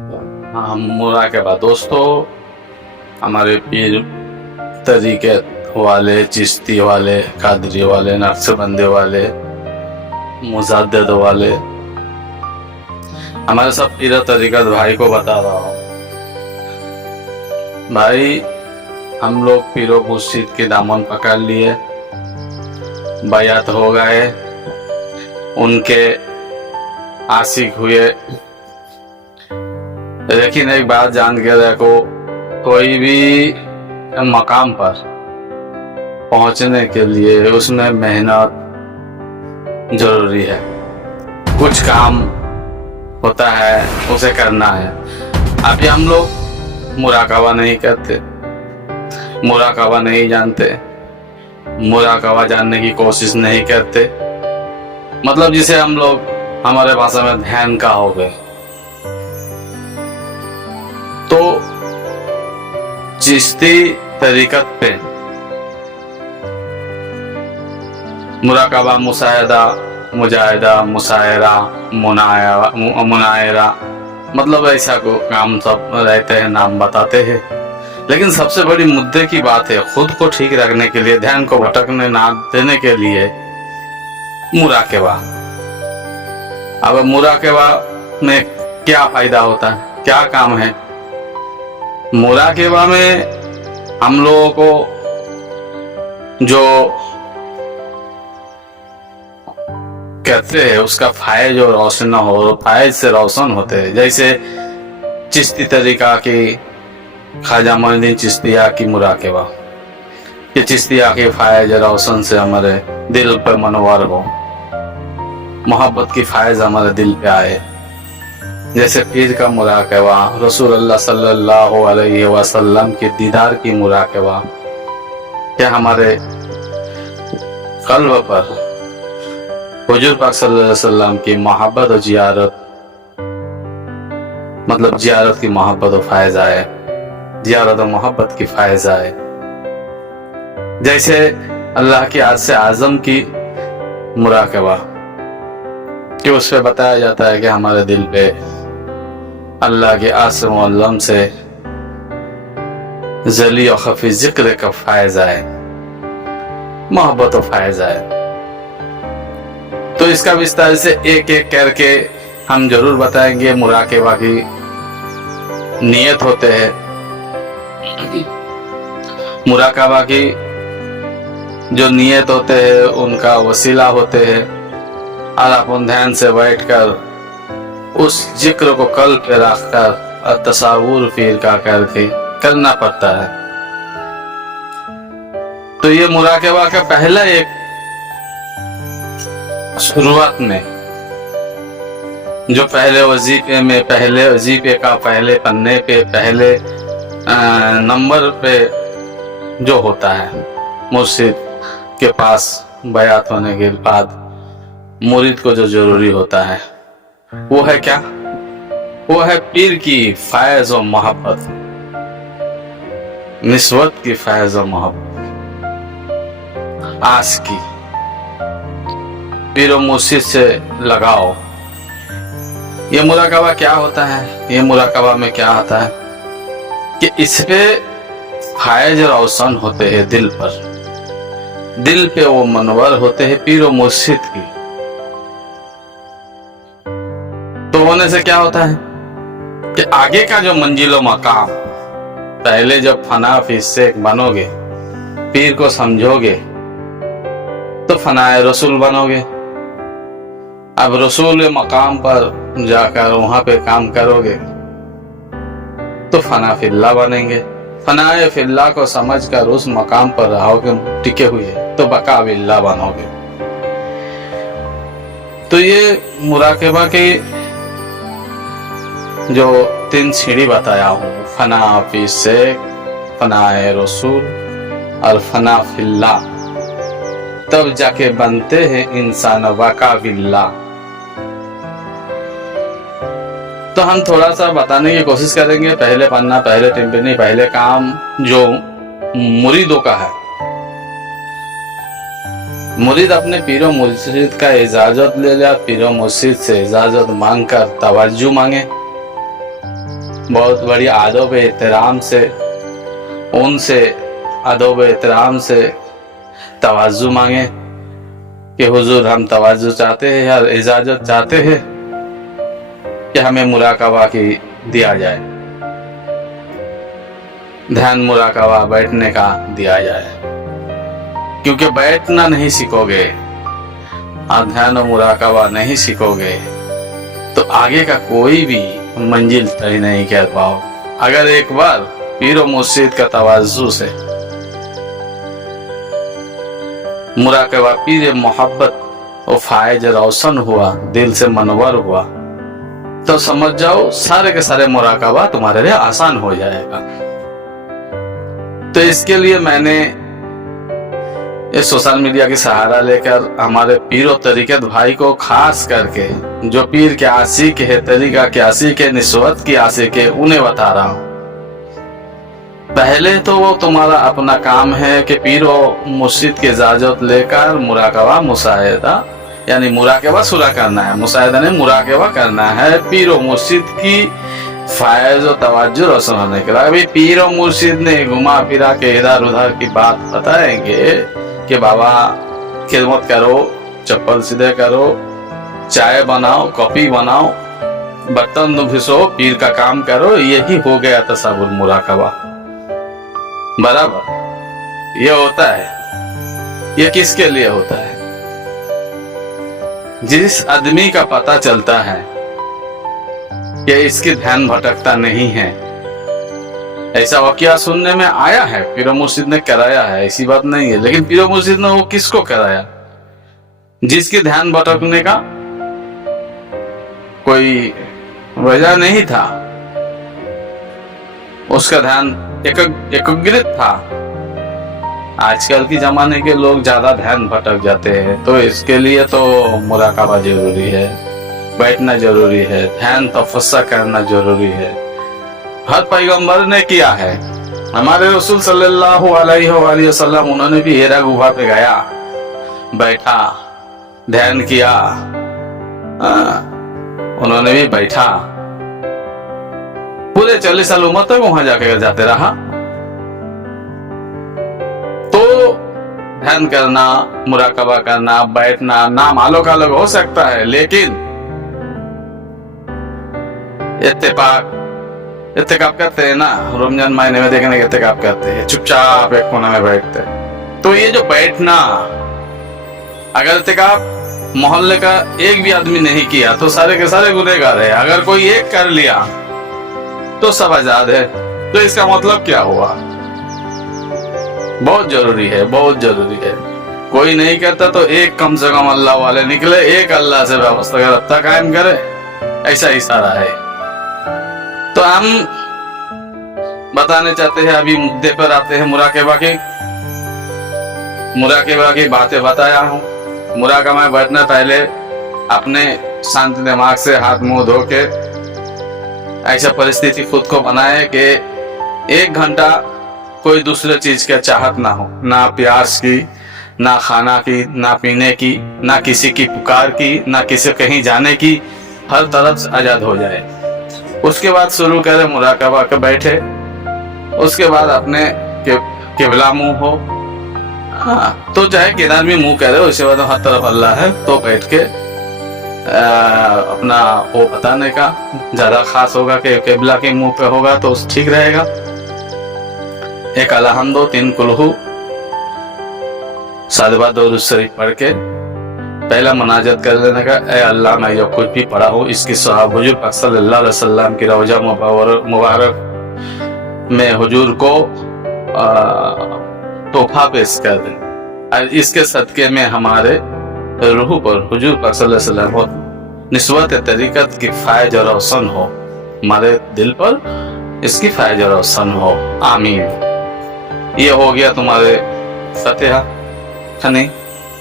हाँ, मुराक़बा दोस्तों, हमारे पीर तरीक़त वाले, चिश्ती वाले, कादरी वाले, नक्शबंदी वाले, मुजाद्दिद वाले, हमारे सब पीर तरीक़त भाई को बता रहा हूँ। भाई, हम लोग पीरो मुर्शिद के दामन पकड़ लिए, बैअत हो गए, उनके आशिक हुए। लेकिन एक बात जान के देखो, कोई भी मकाम पर पहुंचने के लिए उसमें मेहनत जरूरी है। कुछ काम होता है, उसे करना है। अभी हम लोग मुराक़बा नहीं करते, मुराक़बा नहीं जानते, मुराक़बा जानने की कोशिश नहीं करते, मतलब जिसे हम लोग हमारे भाषा में ध्यान का हो गए। तो चिश्ती तरीक़त पे मुराक़बा, मुशाहिदा, मुजाहिदा, मुशायरा, मुनायरा, मतलब ऐसा को काम सब रहते हैं, नाम बताते हैं। लेकिन सबसे बड़ी मुद्दे की बात है, खुद को ठीक रखने के लिए, ध्यान को भटकने ना देने के लिए मुराक़बा। अब मुराक़बा में क्या फायदा होता है, क्या काम है? मुराक़बा में हम लोगों को जो कहते हैं उसका फायद जो रोशन हो, फायद से रोशन होते हैं। जैसे चिश्ती तरीक़ा की, ख्वाजा मोइनुद्दीन चिश्तिया की मुराक़बा, कि चिश्तिया के फायद रोशन से हमारे दिल पे मनवर हो, मोहब्बत की फायद हमारे दिल पे आए। जैसे पीर का मुराक़बा, रसूलुल्लाह सल्लल्लाहु अलैहि वसल्लम के दीदार की मुराक़बा, क्या हमारे क़ल्ब पर हुजूर पाक सल्लल्लाहु अलैहि वसल्लम की मोहब्बत और जियारत, मतलब जियारत की मोहब्बत और फायज़ आए, जियारत और मोहब्बत की फायज़ आए। जैसे अल्लाह की आज़ से आज़म की मुराक़बा, कि उस पर बताया जाता है कि हमारे दिल पे अल्लाह के आसम अल्लम से जली और खफी जिक्र का फायज़ आए, मोहब्बत और फायज़ आए। तो इसका विस्तार से एक एक करके हम जरूर बताएंगे। मुराक़बा की नियत होते हैं, मुराक़बा की जो नियत होते हैं उनका वसीला होते हैं, और अपन ध्यान से बैठकर उस जिक्र को कल पे रखकर तस्वुर पीर का करके करना पड़ता है। तो ये मुराक़बा का पहला एक शुरुआत में जो पहले वजीफे में, पहले वजीफे का पहले पन्ने पे, पहले नंबर पे जो होता है, मुर्शिद के पास बैअत होने के बाद मुरीद को जो जरूरी होता है वो है क्या? वो है पीर की फायज़ और मोहब्बत, निस्बत की फायज़ और मोहब्बत, आस की, पीर और मुर्शिद से लगाओ। ये मुराक़बा क्या होता है? ये मुराक़बा में क्या आता है कि इस पे फायज़ रोशन होते हैं दिल पर, दिल पे वो मनवर होते हैं पीर और मुर्शिद की। तो होने से क्या होता है कि आगे का जो मंजिलो मकाम, पहले जब फना फिर बनोगे, पीर को समझोगे, तो फनाए रसूल बनोगे। अब रसूल मकाम पर जाकर वहां पे काम करोगे तो फना फिल्ला बनेंगे। फनाए फिल्ला को समझकर उस मकाम पर रहोगे टिके हुए तो बका बिल्ला बनोगे। तो ये मुराक़बा की जो 3 सीढ़ी बताया हूँ, फना फी से, फनाए रसूल और फना फिल्ला, तब जाके बनते हैं इंसान वाका बिल्ला। तो हम थोड़ा सा बताने की कोशिश करेंगे। पहले पन्ना, पहले टिप्पणी, पहले काम जो मुरीदों का है। मुरीद अपने पीरो मुर्शिद का इजाजत ले लिया, पीरो मुर्शिद से इजाजत मांगकर तवज्जो मांगे, बहुत बड़ी अदब एहतराम से उनसे अदब एहतराम से तवाज़ु मांगे कि हुजूर हम तवाज़ु चाहते हैं या इजाज़त चाहते हैं कि हमें मुराकबा की दिया जाए, ध्यान मुराकबा बैठने का दिया जाए। क्योंकि बैठना नहीं सीखोगे और ध्यान और मुराकबा नहीं सीखोगे तो आगे का कोई भी मंजिल तय नहीं कर पाओ। अगर एक बार पीर और मुर्शिद का तवाज़ु से मुराकबा पीर मोहब्बत और फायज रोशन हुआ, दिल से मनवर हुआ, तो समझ जाओ सारे के सारे मुराकबा तुम्हारे लिए आसान हो जाएगा। तो इसके लिए मैंने इस सोशल मीडिया की सहारा लेकर हमारे पीर और तरीक़त भाई को खास करके जो पीर के आशिक है, तरीक़ा के आशिक है, निस्वत की आशिक है, उन्हें बता रहा हूँ। पहले तो वो तुम्हारा अपना काम है कि पीर और मुर्शिद की इजाज़त लेकर मुराकबा मुशाहिदा यानी मुराकबा सुरा करना है, मुशाहिदा नहीं मुराकबा करना है पीर और मुर्शिद की फायज और तवज्जो रोशन होने के लिए। अभी पीर और मुर्शिद ने घुमा फिरा के इधर उधर की बात बताएंगे कि बाबा खिदमत करो, चप्पल सीधे करो, चाय बनाओ, कॉफी बनाओ, बर्तन घिसो, पीर का काम करो, यही हो गया तसव्वुर मुराकबा। बराबर ये होता है। ये किसके लिए होता है? जिस आदमी का पता चलता है कि इसके ध्यान भटकता नहीं है। ऐसा वाकया सुनने में आया है, पीर और मुर्शिद ने कराया है, ऐसी बात नहीं है। लेकिन पीर और मुर्शिद ने वो किसको कराया? जिसके ध्यान भटकने का कोई वजह नहीं था, उसका ध्यान एकाग्रित था। आजकल के जमाने के लोग ज्यादा ध्यान भटक जाते हैं, तो इसके लिए तो मुराकबा जरूरी है, बैठना जरूरी है, ध्यान तफस्सा करना जरूरी है। हर पैगंबर ने किया है। हमारे रसूल सल्लल्लाहु अलैहि वसल्लम उन्होंने भी हेरा गुफा पे गया, बैठा, ध्यान किया, उन्होंने भी बैठा, पूरे 40 साल उम्र तक वहां जाते रहा। तो ध्यान करना, मुराकबा करना, बैठना नाम अलग अलग हो सकता है, लेकिन इत्तेकाब करते हैं ना, रमजान महीने में देखने के इत्तेकाब करते हैं, चुपचाप एक कोने में बैठते हैं। तो ये जो बैठना, अगर इत्तेकाब मोहल्ले का एक भी आदमी नहीं किया तो सारे के सारे गुनहगार है। अगर कोई एक कर लिया तो सब आजाद है। तो इसका मतलब क्या हुआ? बहुत जरूरी है, बहुत जरूरी है। कोई नहीं करता तो एक कम से कम अल्लाह वाले निकले, एक अल्लाह से व्यवस्था का रब्ता कायम करे, ऐसा इशारा है। तो हम बताने चाहते हैं, अभी मुद्दे पर आते हैं मुराकबा की बातें बताया हूँ। मुराकबा में बैठने पहले अपने शांत दिमाग से हाथ मुंह धो के ऐसा परिस्थिति खुद को बनाए कि 1 घंटा कोई दूसरे चीज का चाहत ना हो, ना प्यास की, ना खाना की, ना पीने की, ना किसी की पुकार की, ना किसी कहीं जाने की, हर तरफ से आजाद हो जाए। उसके बाद शुरू करे मुराकबा के बैठे। उसके बाद अपने किबला मुंह हो, हाँ, तो चाहे किधर भी मुंह करे, उसके बाद हर तरफ अल्लाह है, तो बैठ के अपना वो बताने का ज्यादा खास होगा कि किबला के मुंह पे होगा तो ठीक रहेगा। 1 अलहम्दो 3 कुल्हू सादबा दुरूद शरीफ पढ़ के पहला मुनाजात कर लेने का, ए अल्लाह मैं जो कुछ भी पढ़ा हूँ इसकी सहाब हुजूर पाक सल्लल्लाहु अलैहि वसल्लम की रौजा मुबारक में हुजूर को तोहफा पेश कर दे, और इसके सदके में हमारे रूह पर हुजूर पाक सल्लल्लाहु अलैहि वसल्लम हो निस्वत तरीक़त की फायज रोशन हो, हमारे दिल पर इसकी फायज रोशन हो, आमीन। ये हो गया तुम्हारे फतेहा खानी।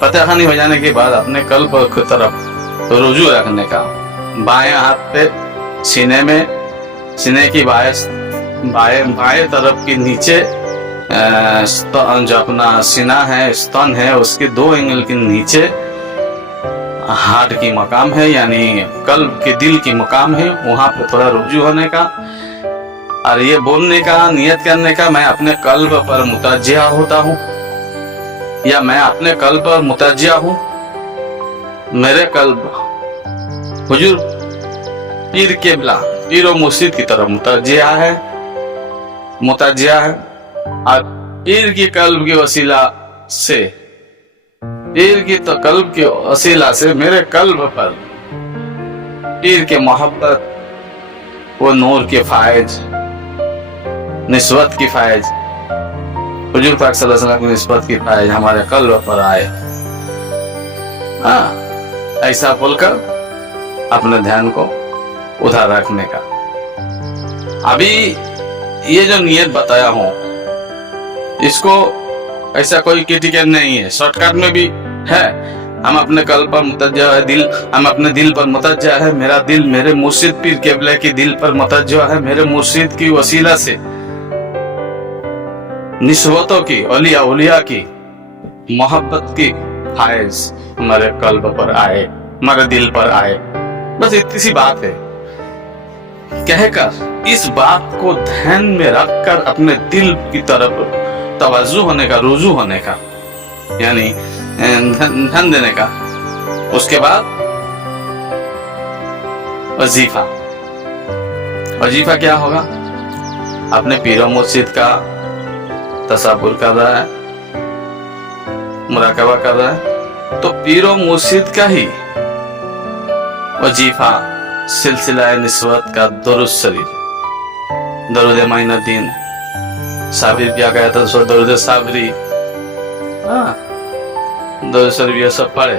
फतेहा खानी हो जाने के बाद अपने कल्ब की तरफ रुजू रखने का, बाएं हाथ पे सीने में, सीने की बाएं तरफ की नीचे जो अपना सीना है, स्तन है, उसके 2 एंगल के नीचे हार्ट की मकाम है, यानी कल्ब के दिल की मकाम है, वहां पे थोड़ा रुजू होने का। और ये बोलने का, नियत करने का, मैं अपने कल्ब पर मुतज्जिया होता हूँ या मैं अपने कल्ब पर मुतज्जिया हूँ। मेरे कल्ब हुजूर पीर केबला, पीर और मुर्शिद की तरफ मुतज्जिया है और पीर की कल्ब की वसीला से, पीर की तो कल्ब की वसीला से मेरे कल्ब पर पीर के मोहब्बत, वो नूर के फायज, निस्बत की फायज, हुजूर पाक सल्लल्लाहु अलैहि वसल्लम की निस्बत की फायज हमारे कल्ब पर आए। ऐसा बोलकर अपने ध्यान को उधर रखने का। अभी ये जो नियत बताया हूं, इसको ऐसा कोई क्रिटिकल नहीं है, शॉर्टकट में भी है। हम अपने कल्ब पर मुतज्जा है, दिल, हम अपने दिल पर मुतज्जा है। मेरा दिल मेरे मुर्शिद पीर केबला की दिल पर मुतज्जा है। मेरे मुर्शिद की वसीला से निस्बतों की, औलिया उलिया की मोहब्बत की फायज हमारे कल्ब पर आए, हमारे दिल पर आए। बस इतनी सी बात है। कहकर इस बात को ध्यान में रखकर अपने दिल की तरफ तवज्जो होने का, रुजू होने का, यानी ध्यान देने का। उसके बाद वजीफा। वजीफा क्या होगा? अपने पीरो मुर्शिद का तसव्वुर कर रहा है, मुराकबा कर रहा है, तो पीरो मुर्शिद का ही वजीफा सिलसिला निस्बत का दुरूद शरीफ, दरूद माइनुद्दीन साबिर क्या कहता है, दरूद साबरी, दरूद शरीफ ये सब पढ़े।